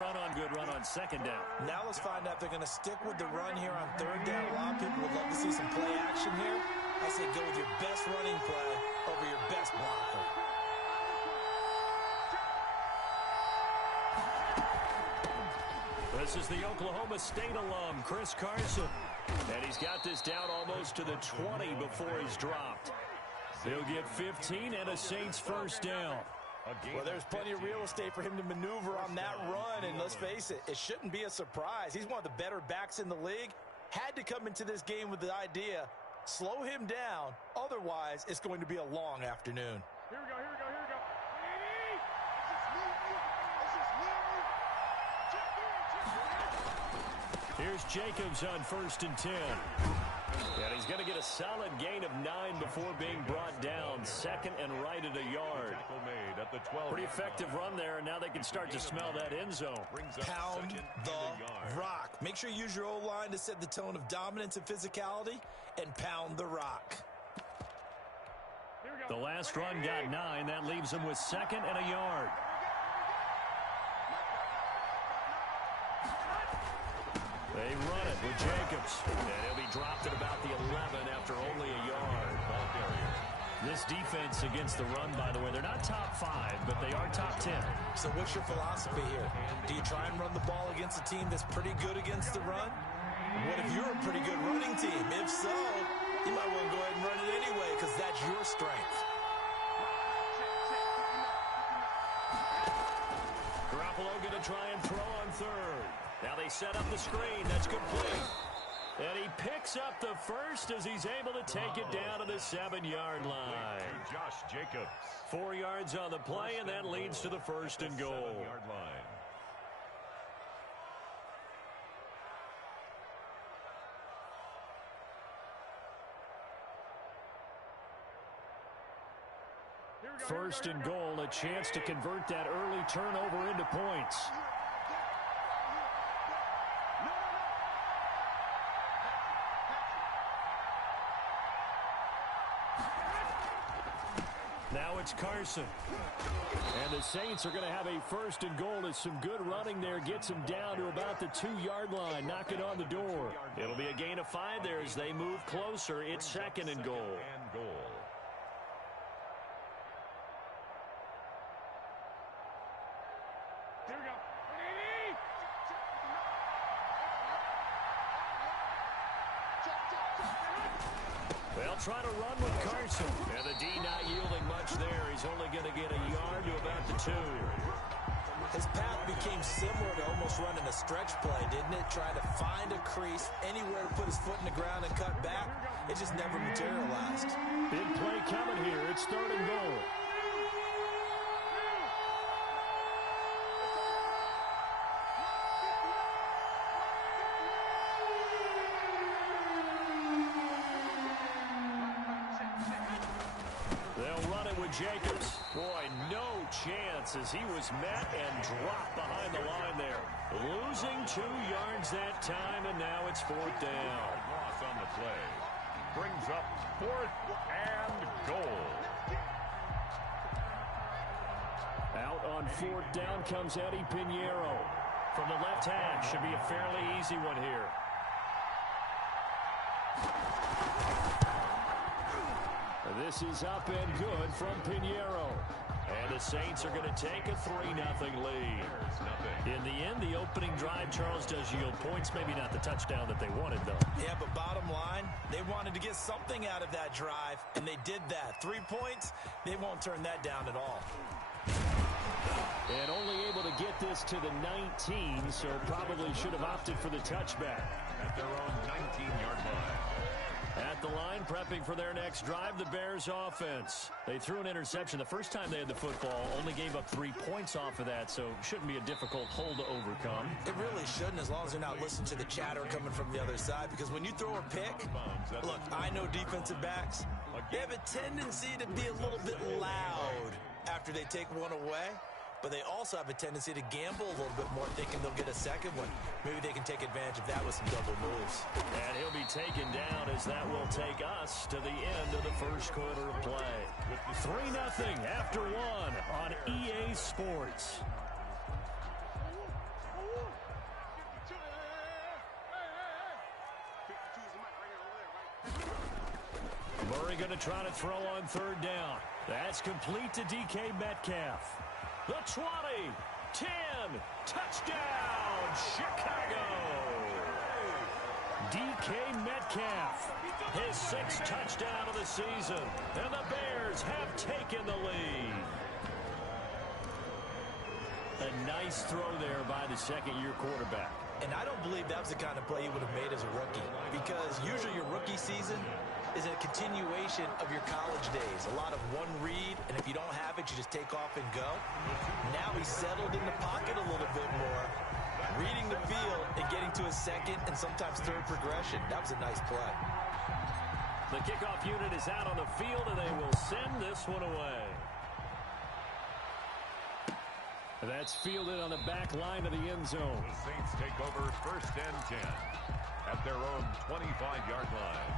Good run on second down. Now let's find out if they're going to stick with the run here on third down. A lot of people would love to see some play action here. I say go with your best running play over your best blocker. This is the Oklahoma State alum, Chris Carson. And he's got this down almost to the 20 before he's dropped. He'll get 15 and a Saints first down. Well, there's plenty of real estate for him to maneuver on that run, and let's face it, it shouldn't be a surprise. He's one of the better backs in the league. Had to come into this game with the idea, slow him down, otherwise it's going to be a long afternoon. Here we go, here we go, here we go. Here's Jacobs on 1st and 10. And he's going to get a solid gain of 9 before being brought down. Second and right at a yard. Pretty effective run there, and now they can start to smell that end zone. Pound the rock. Make sure you use your O-line to set the tone of dominance and physicality, and pound the rock. The last run got 9. That leaves them with second and a yard. They run it with Jacobs. And he'll be dropped at about the 11 after only a yard. This defense against the run, by the way, they're not top 5, but they are top 10. So what's your philosophy here? Do you try and run the ball against a team that's pretty good against the run? What if you're a pretty good running team? If so, you might want to go ahead and run it anyway because that's your strength. Garoppolo going to try and throw on third. Now they set up the screen. That's complete. And he picks up the first as he's able to take it down to the 7-yard line. Josh Jacobs. 4 yards on the play, and that leads to the 1st and goal. 7-yard line. First and goal, a chance to convert that early turnover into points. Now it's Carson. And the Saints are going to have a 1st and goal as some good running there gets them down to about the 2-yard line, knocking on the door. It'll be a gain of 5 there as they move closer. It's 2nd and goal. Here we go. They'll try to run with Carson. And the D not yielding much there. He's only going to get a yard to about the 2. His path became similar to almost running a stretch play, didn't it? Trying to find a crease, anywhere to put his foot in the ground and cut back. It just never materialized. Big play coming here. It's 3rd and goal. Jacobs, boy, no chance as he was met and dropped behind the line there. Losing 2 yards that time, and now it's 4th down. Loss on the play. Brings up 4th and goal. Out on 4th down comes Eddie Pinheiro. From the left hash, should be a fairly easy one here. This is up and good from Pinheiro. And the Saints are going to take a 3-0 lead. In the end, the opening drive, Charles, does yield points. Maybe not the touchdown that they wanted, though. Yeah, but bottom line, they wanted to get something out of that drive, and they did that. 3 points, they won't turn that down at all. And only able to get this to the 19, so probably should have opted for the touchback. At their own 19-yard line. At the line, prepping for their next drive, the Bears offense. They threw an interception the first time they had the football, only gave up 3 points off of that, so shouldn't be a difficult hole to overcome. It really shouldn't, as long as they're not listening to the chatter coming from the other side, because when you throw a pick, look, I know defensive backs, they have a tendency to be a little bit loud after they take one away. But they also have a tendency to gamble a little bit more, thinking they'll get a second one. Maybe they can take advantage of that with some double moves. And he'll be taken down as that will take us to the end of the 1st quarter of play. 3-0 after 1 on EA Sports. Murray going to try to throw on third down. That's complete to DK Metcalf. The 20, 10, touchdown, Chicago. DK Metcalf, his 6th touchdown of the season, and the Bears have taken the lead. A nice throw there by the second-year quarterback. And I don't believe that was the kind of play he would have made as a rookie, because usually your rookie season is a continuation of your college days. A lot of one read, and if you don't have it, you just take off and go. Now he's settled in the pocket a little bit more, reading the field and getting to a second and sometimes third progression. That was a nice play. The kickoff unit is out on the field, and they will send this one away. That's fielded on the back line of the end zone. The Saints take over 1st and 10 at their own 25-yard line.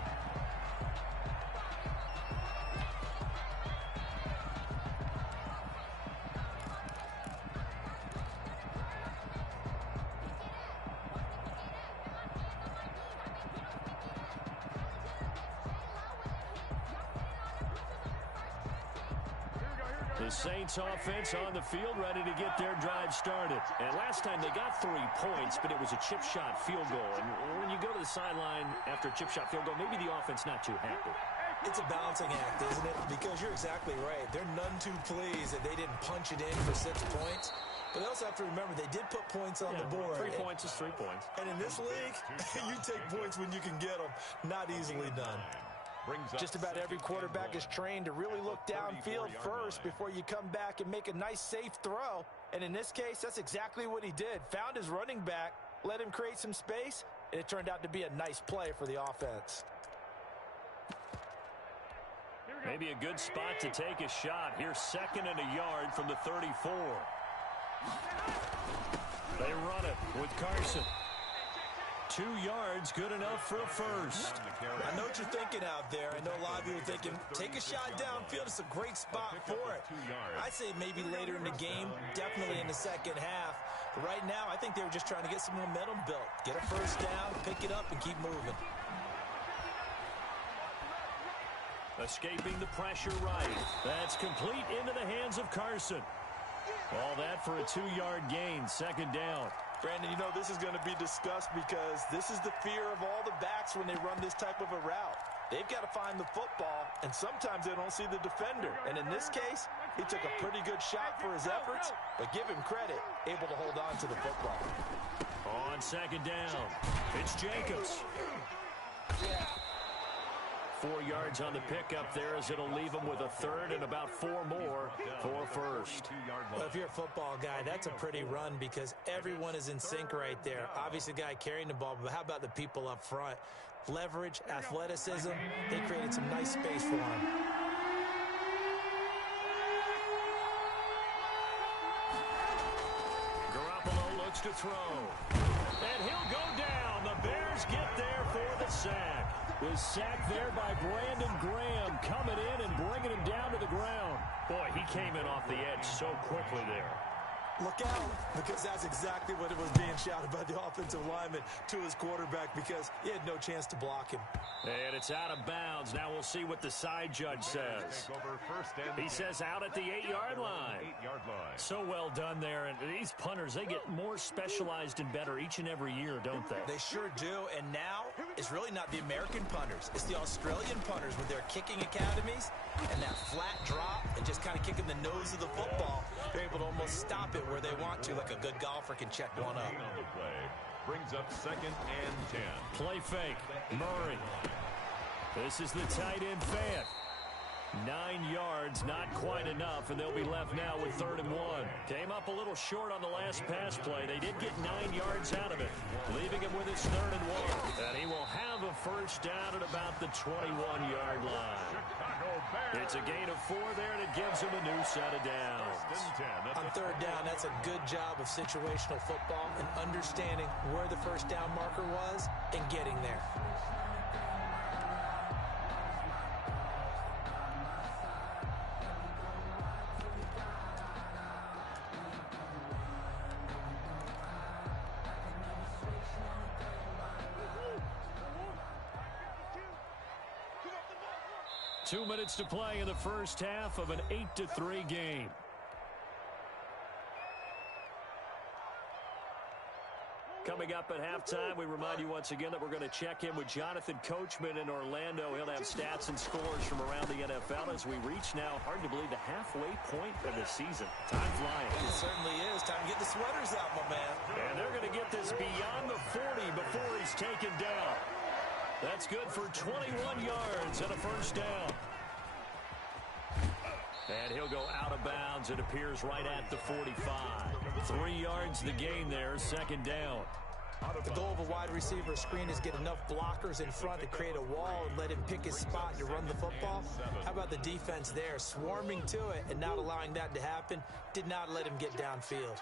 The Saints offense on the field, ready to get their drive started. And last time they got 3 points, but it was a chip shot field goal. And when you go to the sideline after a chip shot field goal, maybe the offense not too happy. It's a balancing act, isn't it? Because you're exactly right. They're none too pleased that they didn't punch it in for 6 points. But they also have to remember they did put points on the board. 3 points is 3 points. And in this league, you take points when you can get them. Not easily done. Just about every quarterback is trained to really look downfield first before you come back and make a nice, safe throw. And in this case, that's exactly what he did. Found his running back, let him create some space, and it turned out to be a nice play for the offense. Maybe a good spot to take a shot. Here's 2nd and a yard from the 34. They run it with Carson. 2 yards, good enough for a first. I know what you're thinking out there. I know a lot of you are thinking, take a shot downfield. It's a great spot for it. I'd say maybe later in the game, definitely in the second half. But right now, I think they were just trying to get some momentum built. Get a first down, pick it up, and keep moving. Escaping the pressure right. That's complete into the hands of Carson. All that for a 2-yard gain, 2nd down. Brandon, you know this is going to be discussed because this is the fear of all the backs when they run this type of a route. They've got to find the football, and sometimes they don't see the defender. And in this case, he took a pretty good shot for his efforts, but give him credit, able to hold on to the football. On 2nd down, it's Jacobs. 4 yards on the pickup there as it'll leave him with a 3rd and about 4 more for first. Well, if you're a football guy, that's a pretty run because everyone is in sync right there. Obviously, the guy carrying the ball, but how about the people up front? Leverage, athleticism, they created some nice space for him. Garoppolo looks to throw. And he'll go down. The Bears get there for the sack. Was sacked there by Brandon Graham, coming in and bringing him down to the ground. Boy, he came in off the edge so quickly there. Look out, because that's exactly what it was being shouted by the offensive lineman to his quarterback because he had no chance to block him. And it's out of bounds. Now we'll see what the side judge says. He says out at the 8-yard line. So well done there. And these punters, they get more specialized and better each and every year, don't they? They sure do. And now it's really not the American punters. It's the Australian punters with their kicking academies and that flat drop and just kind of kicking the nose of the football. They're able to almost stop it where they want to, like a good golfer can check one up. Brings up 2nd and 10. Play fake. Murray. This is the tight end Fant. 9 yards, not quite enough, and they'll be left now with 3rd and 1. Came up a little short on the last pass play. They did get 9 yards out of it, leaving him with his 3rd and 1. And he will have a first down at about the 21-yard line. It's a gain of 4 there, and it gives him a new set of downs. On 3rd down, that's a good job of situational football and understanding where the first down marker was and getting there. 2 minutes to play in the first half of an 8-3 game. Coming up at halftime, we remind you once again that we're going to check in with Jonathan Coachman in Orlando. He'll have stats and scores from around the NFL as we reach now, hard to believe, the halfway point of the season. Time flying. It certainly is. Time to get the sweaters out, my man. And they're going to get this beyond the 40 before he's taken down. That's good for 21 yards and a first down. And he'll go out of bounds. It appears right at the 45. 3 yards the gain there, second down. The goal of a wide receiver screen is get enough blockers in front to create a wall and let him pick his spot to run the football. How about the defense there, swarming to it and not allowing that to happen? Did not let him get downfield.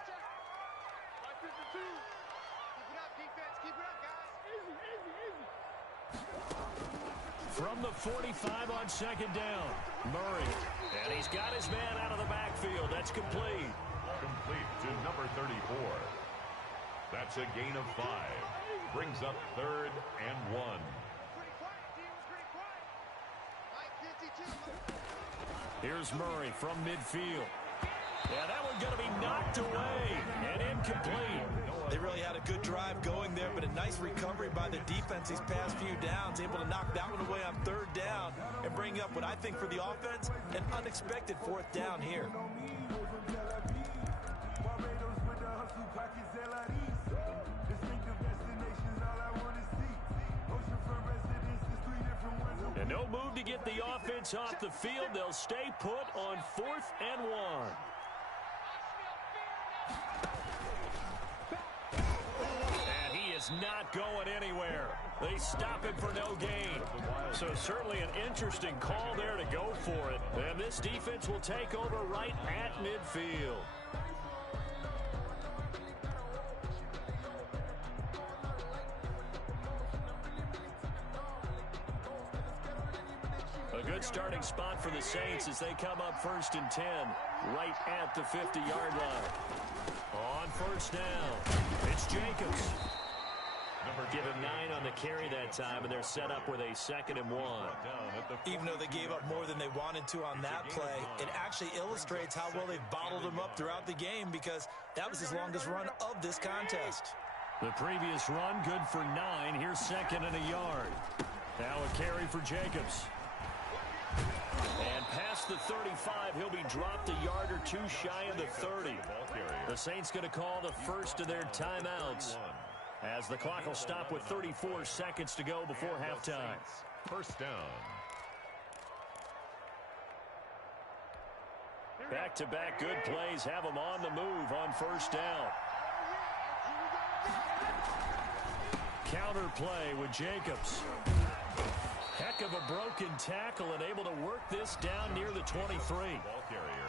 From the 45 on second down, Murray. And he's got his man out of the backfield. That's complete. Complete to number 34. That's a gain of 5. Brings up 3rd and 1. Here's Murray from midfield. Yeah, that one's going to be knocked away and incomplete. They really had a good drive going there, but a nice recovery by the defense these past few downs, able to knock that one away on 3rd down and bring up what I think for the offense, an unexpected 4th down here. And no move to get the offense off the field. They'll stay put on 4th and 1. And he is not going anywhere. They stop him for no gain. So certainly an interesting call there to go for it. And this defense will take over right at midfield. A good starting spot for the Saints as they come up 1st and 10, right at the 50-yard line. On 1st down, it's Jacobs. Give him 9 on the carry that time, and they're set up with a 2nd and 1. Even though they gave up more than they wanted to on that play, it actually illustrates how well they've bottled him up throughout the game because that was his longest run of this contest. The previous run, good for 9. Here's 2nd and a yard. Now a carry for Jacobs. And past the 35, he'll be dropped a yard or 2 shy of the 30. The Saints going to call the first of their timeouts as the clock will stop with 34 seconds to go before halftime. 1st down. Back-to-back good plays have them on the move on 1st down. Counter play with Jacobs. Heck of a broken tackle and able to work this down near the 23.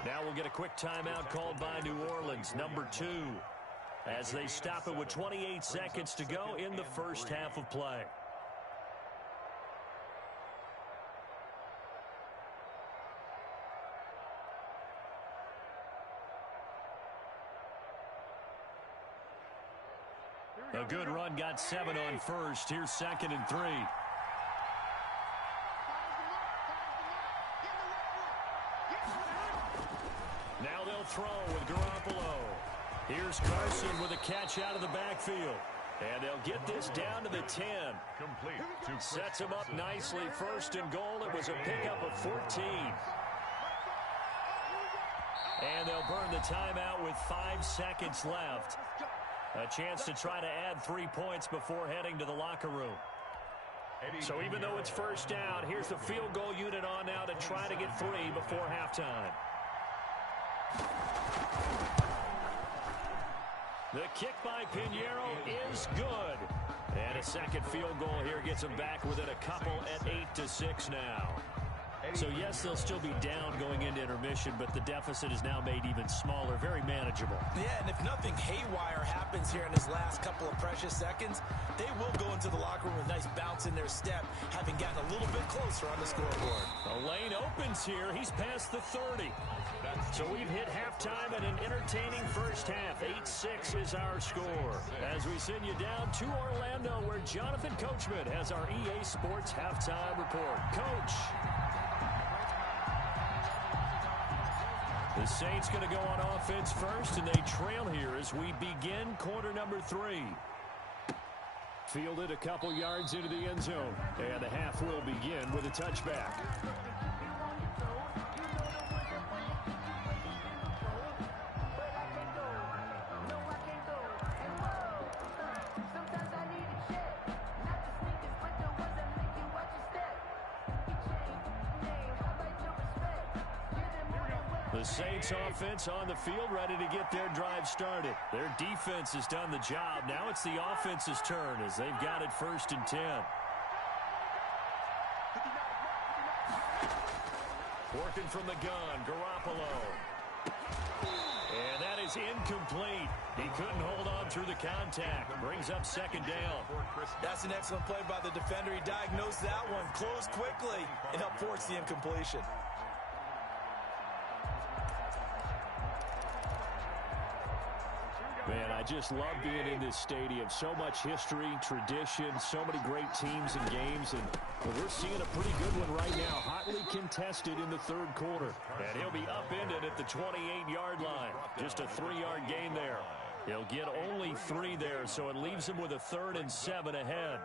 Now we'll get a quick timeout called by New Orleans, number 2, as they stop it with 28 seconds to go in the first half of play. A good run, got 7 on 1st. Here's 2nd and 3. Now they'll throw with Garoppolo. Here's Carson with a catch out of the backfield. And they'll get this down to the 10. Complete. Sets him up nicely. 1st and goal. It was a pickup of 14. And they'll burn the timeout with 5 seconds left. A chance to try to add 3 points before heading to the locker room. So even though it's 1st down, here's the field goal unit on now to try to get 3 before halftime. The kick by Pinheiro is good. And a second field goal here gets them back within a couple at 8-6 now. So, yes, they'll still be down going into intermission, but the deficit is now made even smaller, very manageable. Yeah, and if nothing haywire happens here in his last couple of precious seconds, they will go into the locker room with a nice bounce in their step, having gotten a little bit closer on the scoreboard. The lane opens here. He's past the 30. So we've hit halftime at an entertaining first half. 8-6 is our score. As we send you down to Orlando, where Jonathan Coachman has our EA Sports halftime report. Coach. The Saints going to go on offense first, and they trail here as we begin quarter number 3. Fielded a couple yards into the end zone, and the half will begin with a touchback. The Saints offense on the field, ready to get their drive started. Their defense has done the job. Now it's the offense's turn as they've got it 1st and 10. Working from the gun, Garoppolo. And that is incomplete. He couldn't hold on through the contact. Brings up 2nd down. That's an excellent play by the defender. He diagnosed that one, closed quickly, and helped force the incompletion. Man, I just love being in this stadium. So much history, tradition, so many great teams and games. And we're seeing a pretty good one right now. Hotly contested in the 3rd quarter. And he'll be upended at the 28-yard line. Just a 3-yard gain there. He'll get only 3 there, so it leaves him with a 3rd and 7 ahead.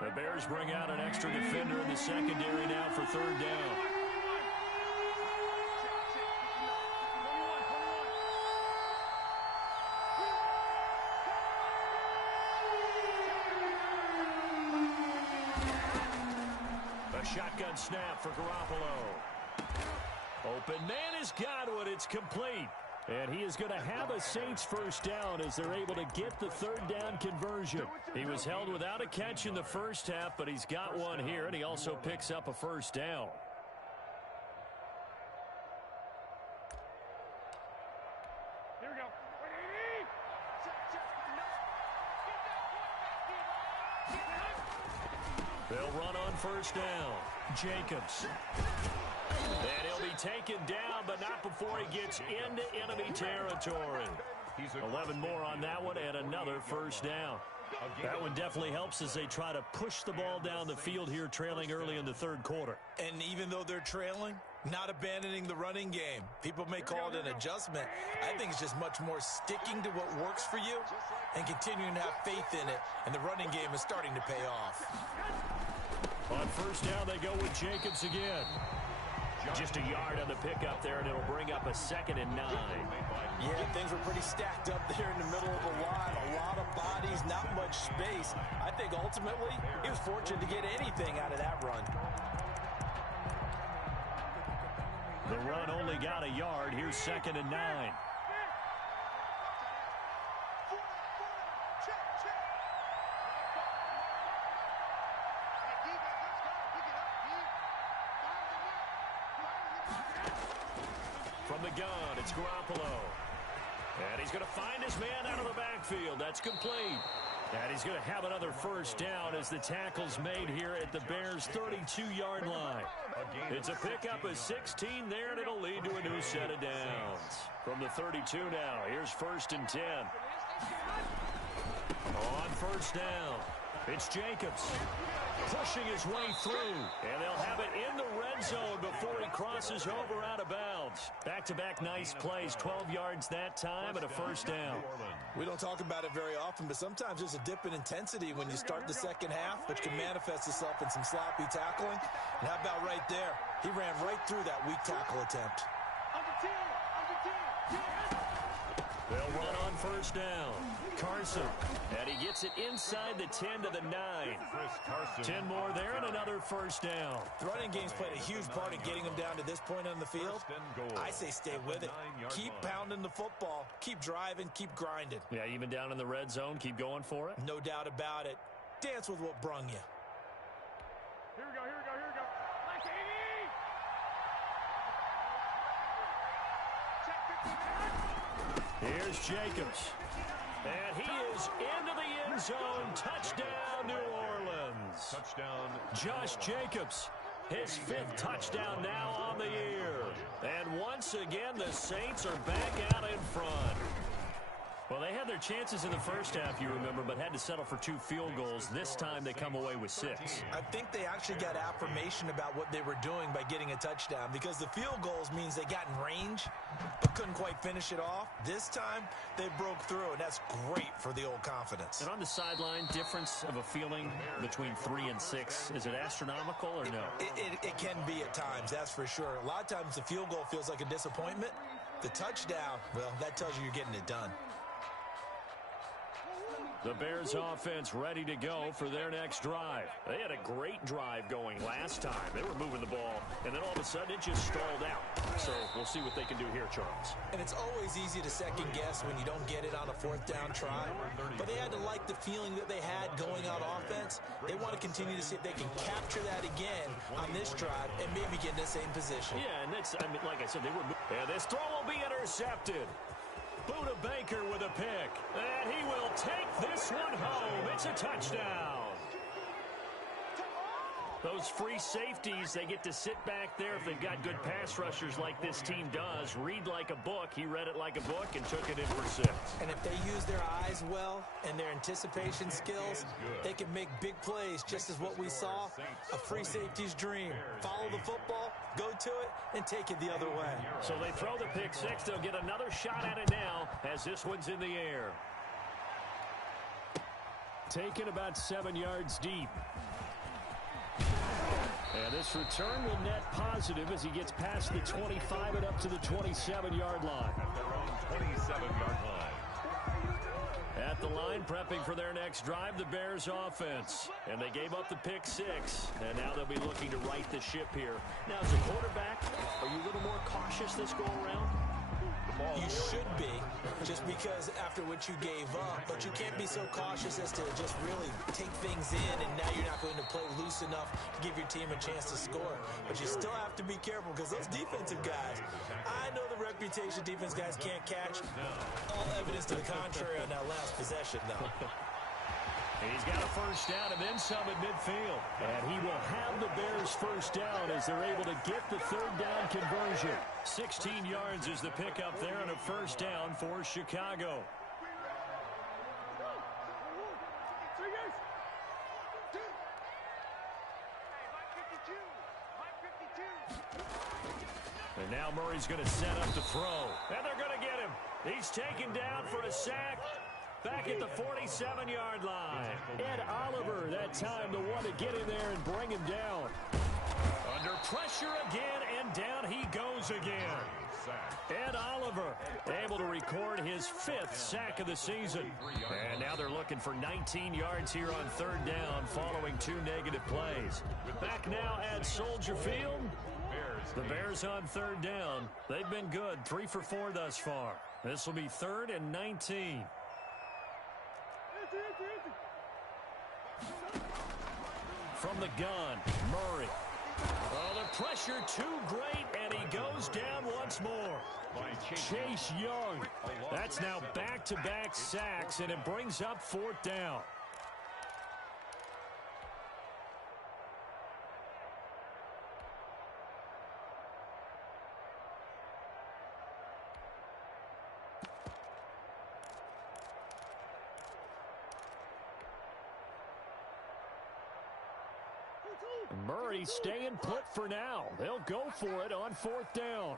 The Bears bring out an extra defender in the secondary now for 3rd down. A shotgun snap for Garoppolo. Open man has got one. It's complete. And he is going to have a Saints 1st down as they're able to get the 3rd down conversion. He was held without a catch in the 1st half, but he's got one here, and he also picks up a 1st down. Here we go. They'll run on 1st down. Jacobs. And he'll be taken down, but not before he gets into enemy territory. 11 more on that one, and another 1st down. That one definitely helps as they try to push the ball down the field here, trailing early in the 3rd quarter. And even though they're trailing, not abandoning the running game. People may call it an adjustment. I think it's just much more sticking to what works for you and continuing to have faith in it. And the running game is starting to pay off. On 1st down, they go with Jacobs again. Just a yard on the pickup there, and it'll bring up a 2nd and 9. Yeah, things were pretty stacked up there in the middle of the line. A lot of bodies, not much space. I think ultimately he was fortunate to get anything out of that run. The run only got a yard. Here's 2nd and 9. From the gun, it's Garoppolo. And he's going to find his man out of the backfield. That's complete. And he's going to have another 1st down as the tackle's made here at the Bears' 32-yard line. It's a pickup of 16 there, and it'll lead to a new set of downs. From the 32 now, here's 1st and 10. On 1st down, it's Jacobs. Pushing his way through, and they'll have it in the red zone before he crosses over out of bounds. Back-to-back nice plays, 12 yards that time, and a 1st down. We don't talk about it very often, but sometimes there's a dip in intensity when you start the 2nd half, which can manifest itself in some sloppy tackling. And how about right there? He ran right through that weak tackle attempt. They'll run on 1st down. Carson, and he gets it inside the 10 to the 9. 10 more there and another 1st down. The running game's played a huge part in getting them down to this point on the field. I say stay with it. Keep pounding the football. Keep driving. Keep grinding. Yeah, even down in the red zone, keep going for it. No doubt about it. Dance with what brung you. Here we go, here we go, here we go. Here's Jacobs. And he is into the end zone. Touchdown, New Orleans. Touchdown. Josh Jacobs, his 5th touchdown now on the year. And once again, the Saints are back out in front. Well, they had their chances in the first half, you remember, but had to settle for 2 field goals. This time they come away with 6. I think they actually got affirmation about what they were doing by getting a touchdown, because the field goals means they got in range but couldn't quite finish it off. This time they broke through, and that's great for the old confidence. And on the sideline, difference of a feeling between 3 and 6, is it astronomical or no? It can be at times, that's for sure. A lot of times the field goal feels like a disappointment. The touchdown, well, that tells you you're getting it done. The Bears offense ready to go for their next drive. They had a great drive going last time. They were moving the ball, and then all of a sudden it just stalled out. So we'll see what they can do here, Charles. And it's always easy to second guess when you don't get it on a 4th down try. But they had to like the feeling that they had going out offense. They want to continue to see if they can capture that again on this drive and maybe get in the same position. Yeah, and that's, I mean, like I said, they were. And this throw will be intercepted. Buda Baker with a pick, and he will take this one home. It's a touchdown. Those free safeties, they get to sit back there if they've got good pass rushers like this team does. Read like a book. He read it like a book and took it in for 6. And if they use their eyes well and their anticipation skills, they can make big plays, just as what we saw, a free safety's dream. Follow the football, go to it, and take it the other way. So they throw the pick 6. They'll get another shot at it now as this one's in the air. Taken about 7 yards deep. And this return will net positive as he gets past the 25 and up to the 27-yard line. At their own 27-yard line. At the line, prepping for their next drive, the Bears offense. And they gave up the pick 6, and now they'll be looking to right the ship here. Now, as a quarterback, are you a little more cautious this go-around? You should be, just because after what you gave up, but you can't be so cautious as to just really take things in, and now you're not going to play loose enough to give your team a chance to score. But you still have to be careful, because those defensive guys, I know the reputation defense guys can't catch. All evidence to the contrary on that last possession, though. He's got a first down and then some at midfield. And he will have the Bears first down as they're able to get the 3rd down conversion. 16 yards is the pickup there and a first down for Chicago. And now Murray's going to set up the throw. And they're going to get him. He's taken down for a sack. Back at the 47-yard line. Ed Oliver, that time the one to get in there and bring him down. Under pressure again, and down he goes again. Ed Oliver able to record his 5th sack of the season. And now they're looking for 19 yards here on 3rd down following 2 negative plays. Back now at Soldier Field. The Bears on 3rd down. They've been good, 3 for 4 thus far. This will be 3rd and 19. From the gun, Murray. Oh, the pressure too great, and he goes down once more. Chase Young. That's now back-to-back sacks, and it brings up 4th down. Murray staying put for now. They'll go for it on 4th down.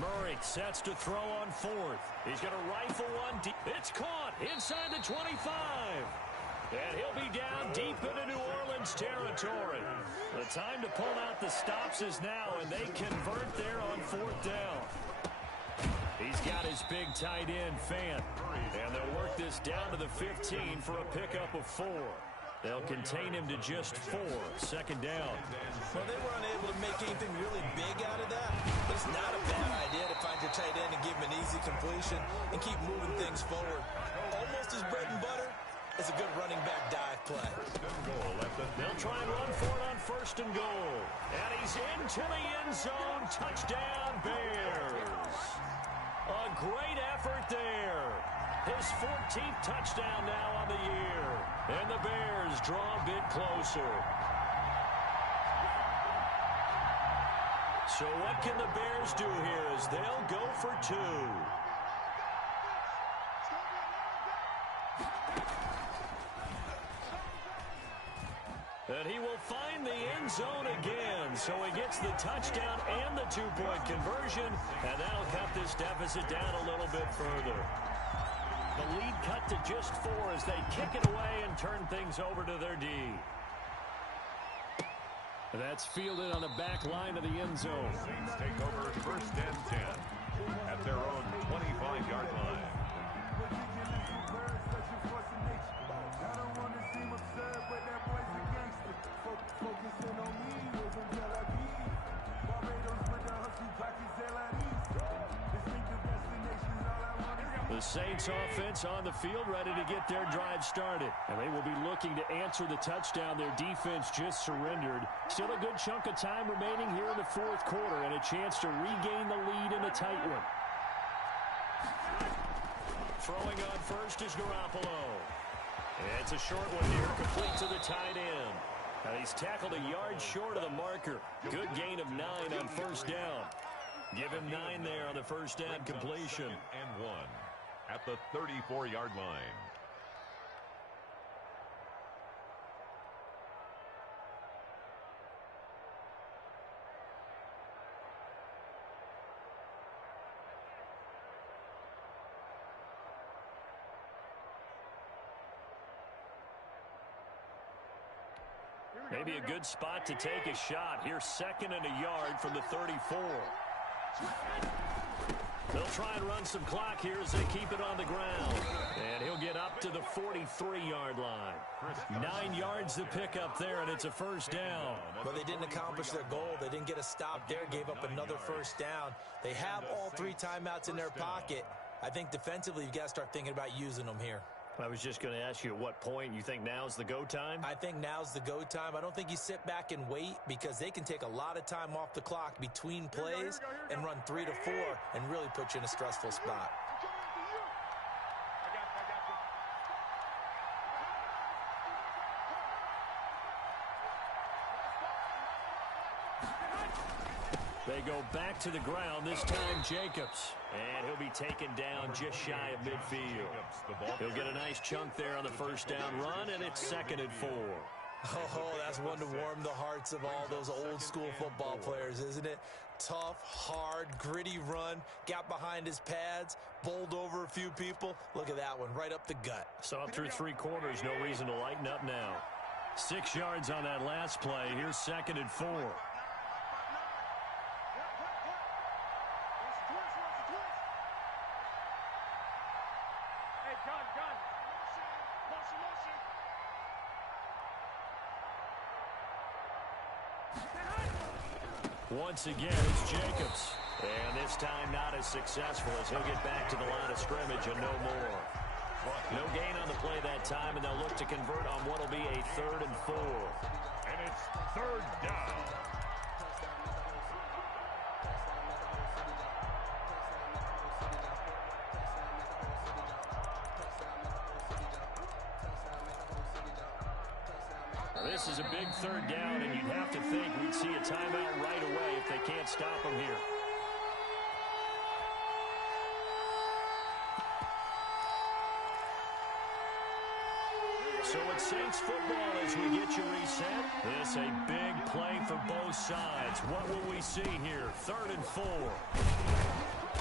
Murray sets to throw on 4th. He's going to rifle one deep. It's caught inside the 25. And he'll be down deep into New Orleans territory. The time to pull out the stops is now, and they convert there on 4th down. He's got his big tight end, Fant. And they'll work this down to the 15 for a pickup of 4. They'll contain him to just 4. 2nd down. Well, they were unable to make anything really big out of that. But it's not a bad idea to find your tight end and give him an easy completion and keep moving things forward. Almost as bread and butter as a good running back dive play. They'll try and run for it on 1st and goal. And he's into the end zone. Touchdown, Bears. A great effort there. His 14th touchdown now on the year. And the Bears draw a bit closer. So what can the Bears do here as they'll go for two? And he will find the end zone again. So he gets the touchdown and the two-point conversion. And that'll cut this deficit down a little bit further. The lead cut to just 4 as they kick it away and turn things over to their D. That's fielded on the back line of the end zone. Saints take over first and 10 at their own 25-yard line. The Saints offense on the field ready to get their drive started. And they will be looking to answer the touchdown their defense just surrendered. Still a good chunk of time remaining here in the fourth quarter and a chance to regain the lead in a tight one. Throwing on first is Garoppolo. It's a short one here, complete to the tight end. And he's tackled a yard short of the marker. Good gain of 9 on first down. Give him 9 there on the first down completion. And 1 at the 34-yard line. Maybe a good spot to take a shot. Here's 2nd and a yard from the 34. They'll try and run some clock here as they keep it on the ground. And he'll get up to the 43-yard line. 9 yards to pick up there, and it's a first down. Well, they didn't accomplish their goal. They didn't get a stop there, gave up another first down. They have all 3 timeouts in their pocket. I think defensively you've got to start thinking about using them here. I was just going to ask you at what point you think now's the go time? I think now's the go time. I don't think you sit back and wait because they can take a lot of time off the clock between plays and run 3 to 4 and really put you in a stressful spot. They go back to the ground, this time Jacobs. And he'll be taken down just shy of midfield. He'll get a nice chunk there on the first down run, and it's 2nd and 4. Oh, that's one to warm the hearts of all those old school football players, isn't it? Tough, hard, gritty run, got behind his pads, bowled over a few people. Look at that one, right up the gut. Saw it through 3 quarters, no reason to lighten up now. 6 yards on that last play. Here's 2nd and 4. Once again, it's Jacobs. And this time not as successful as he'll get back to the line of scrimmage and no more. No gain on the play that time, and they'll look to convert on what will be a 3rd and 4. And it's 3rd down. This is a big 3rd down, and you'd have to think we'd see a timeout right away if they can't stop him here. So it's Saints football as we get you reset. This a big play for both sides. What will we see here? 3rd and 4.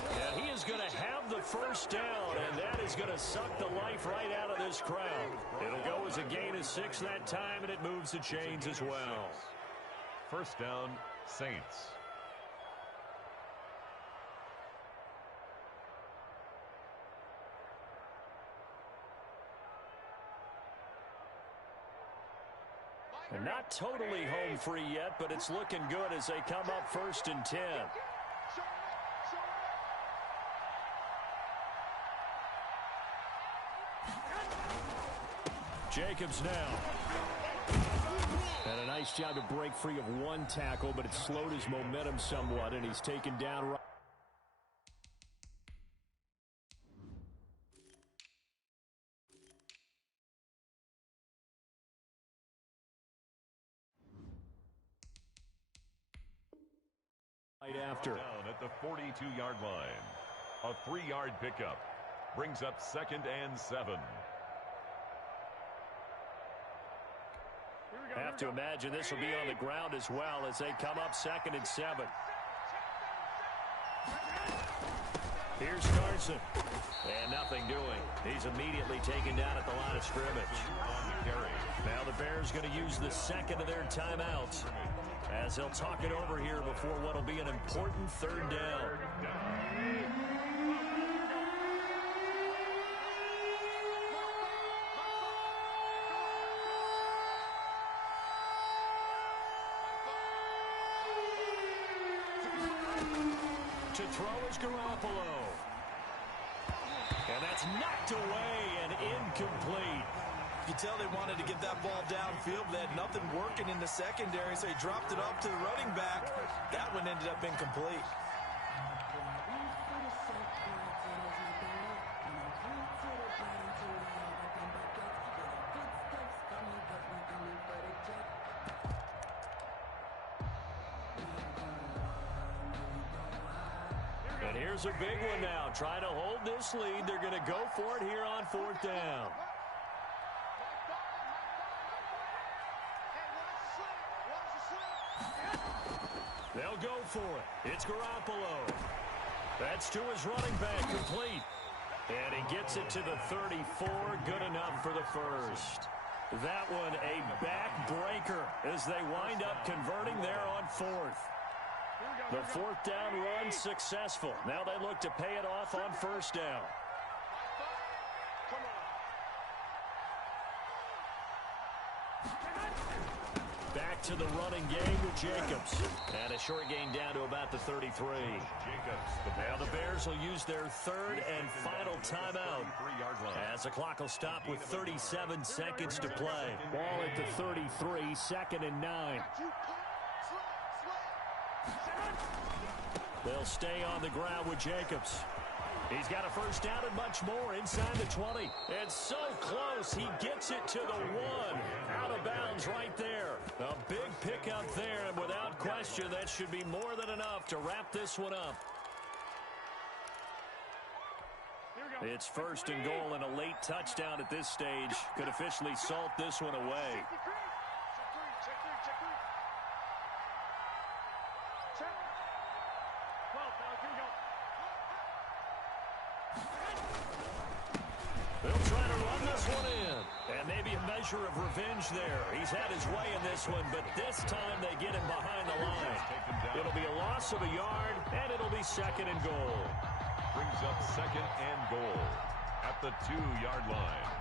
And he is going to have the first down, and that is going to suck the life right out of this crowd. It'll go as a gain of 6 that time, and it moves the chains as well. First down, Saints. And not totally home free yet, but it's looking good as they come up 1st and 10. Jacobs now. And a nice job to break free of 1 tackle, but it slowed his momentum somewhat, and he's taken down right. after. Down at the 42-yard line. A 3-yard pickup brings up 2nd and 7. Have to imagine this will be on the ground as well as they come up 2nd and 7. Here's Carson. And nothing doing. He's immediately taken down at the line of scrimmage. Now the Bears going to use the second of their timeouts as they'll talk it over here before what will be an important 3rd down. To throw is Garoppolo. And that's knocked away and incomplete. You can tell they wanted to get that ball downfield. They had nothing working in the secondary, so he dropped it up to the running back. That one ended up incomplete. And here's a big one now. Trying to hold this lead. They're going to go for it here on 4th down. They'll go for it. It's Garoppolo. That's to his running back, complete. And he gets it to the 34. Good enough for the first. That one a backbreaker as they wind up converting there on 4th. The 4th down run successful. Now they look to pay it off on 1st down. Back to the running game with Jacobs. And a short gain down to about the 33. Now the Bears will use their 3rd and final timeout as the clock will stop with 37 seconds to play. Ball at the 33, 2nd and 9. They'll stay on the ground with Jacobs. He's got a first down and much more inside the 20. It's so close. He gets it to the 1. Out of bounds right there. A big pickup there, and without question, that should be more than enough to wrap this one up. It's 1st and goal, and a late touchdown at this stage could officially salt this one away. They'll try to run this one in. And maybe a measure of revenge there. He's had his way in this one, but this time they get him behind the line. It'll be a loss of a yard, and it'll be 2nd and goal. Brings up 2nd and goal at the 2-yard line.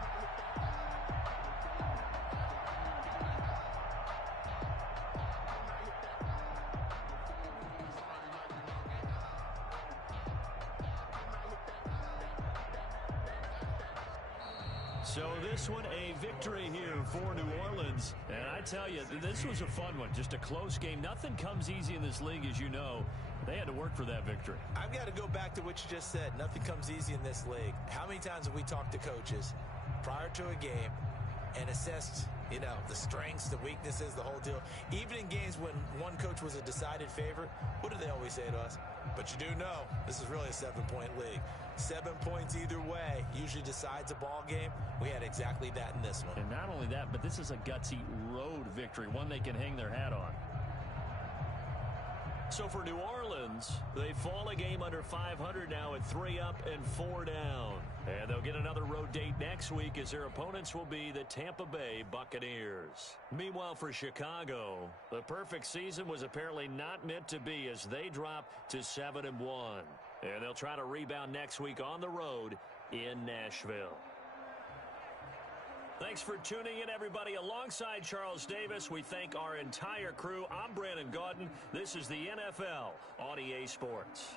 So this one a victory here for New Orleans. And I tell you, this was a fun one. Just a close game. Nothing comes easy in this league, as you know. They had to work for that victory. I've got to go back to what you just said. Nothing comes easy in this league. How many times have we talked to coaches prior to a game and assessed, you know, the strengths, the weaknesses, the whole deal? Even in games when one coach was a decided favorite, what do they always say to us? But you do know this is really a 7-point league. 7 points either way usually decides a ball game. We had exactly that in this one. And not only that, but this is a gutsy road victory, one they can hang their hat on. So for New Orleans, they fall a game under 500 now at 3 up and 4 down. And they'll get another road date next week as their opponents will be the Tampa Bay Buccaneers. Meanwhile, for Chicago, the perfect season was apparently not meant to be as they drop to 7-1. And they'll try to rebound next week on the road in Nashville. Thanks for tuning in, everybody. Alongside Charles Davis, we thank our entire crew. I'm Brandon Gaudin. This is the NFL on EA Sports.